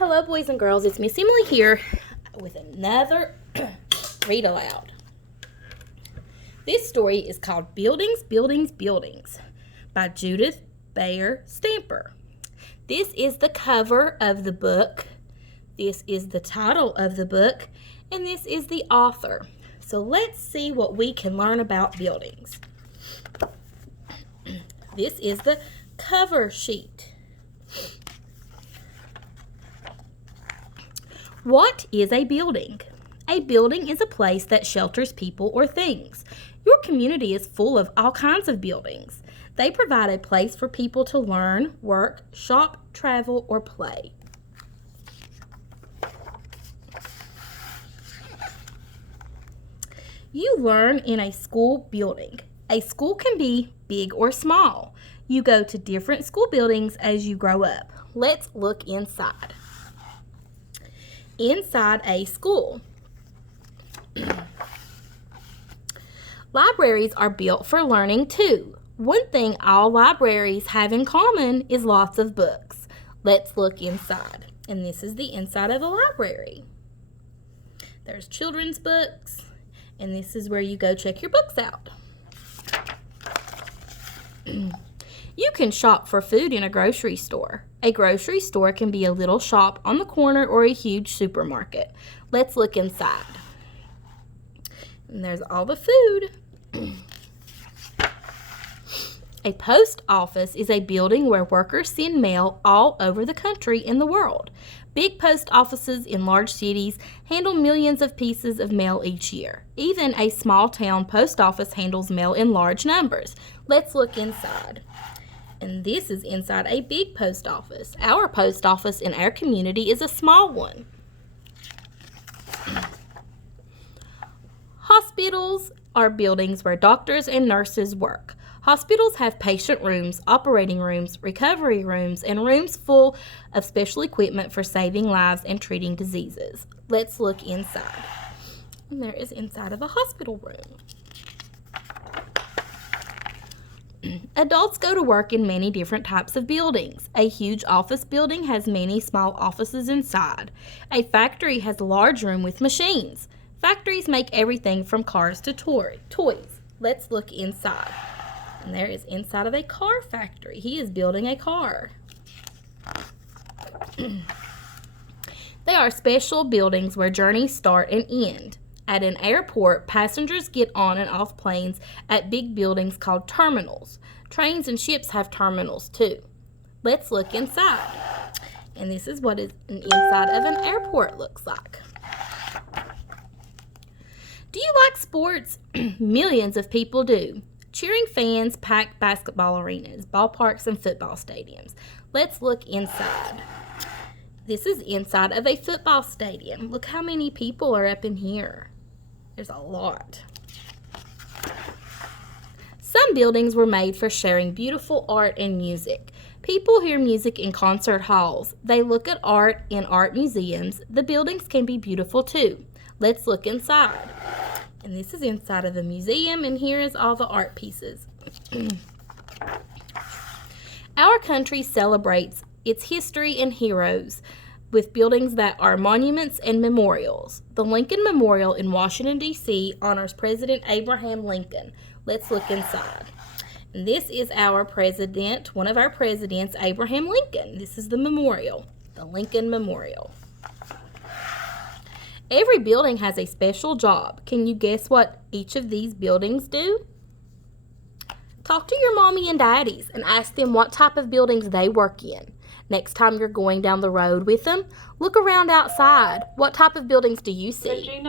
Hello, boys and girls. It's Miss Emily here with another read aloud. This story is called Buildings, Buildings, Buildings by Judith Bayer Stamper. This is the cover of the book. This is the title of the book. And this is the author. So let's see what we can learn about buildings. This is the cover sheet. What is a building? A building is a place that shelters people or things. Your community is full of all kinds of buildings. They provide a place for people to learn, work, shop, travel, or play. You learn in a school building. A school can be big or small. You go to different school buildings as you grow up. Let's look inside. Inside a school. Libraries are built for learning too. One thing all libraries have in common is lots of books. Let's look inside. And this is the inside of a library. There's children's books, and this is where you go check your books out. You can shop for food in a grocery store. A grocery store can be a little shop on the corner or a huge supermarket. Let's look inside. And there's all the food. A post office is a building where workers send mail all over the country and the world. Big post offices in large cities handle millions of pieces of mail each year. Even a small town post office handles mail in large numbers. Let's look inside. And this is inside a big post office. Our post office in our community is a small one. Hospitals are buildings where doctors and nurses work. Hospitals have patient rooms, operating rooms, recovery rooms, and rooms full of special equipment for saving lives and treating diseases. Let's look inside. And there is inside of a hospital room. Adults go to work in many different types of buildings. A huge office building has many small offices inside. A factory has a large room with machines. Factories make everything from cars to toys. Let's look inside. And there is inside of a car factory. He is building a car. They are special buildings where journeys start and end. At an airport, passengers get on and off planes at big buildings called terminals. Trains and ships have terminals too. Let's look inside. And this is what an inside of an airport looks like. Do you like sports? Millions of people do. Cheering fans pack basketball arenas, ballparks, and football stadiums. Let's look inside. This is inside of a football stadium. Look how many people are up in here. There's a lot. Some buildings were made for sharing beautiful art and music. People hear music in concert halls. They look at art in art museums. The buildings can be beautiful too. Let's look inside. And this is inside of a museum, and here is all the art pieces. Our country celebrates its history and heroes with buildings that are monuments and memorials. The Lincoln Memorial in Washington, D.C. honors President Abraham Lincoln. Let's look inside. And this is our president, one of our presidents, Abraham Lincoln. This is the memorial, the Lincoln Memorial. Every building has a special job. Can you guess what each of these buildings do? Talk to your mommy and daddies and ask them what type of buildings they work in. Next time you're going down the road with them, look around outside. What type of buildings do you see?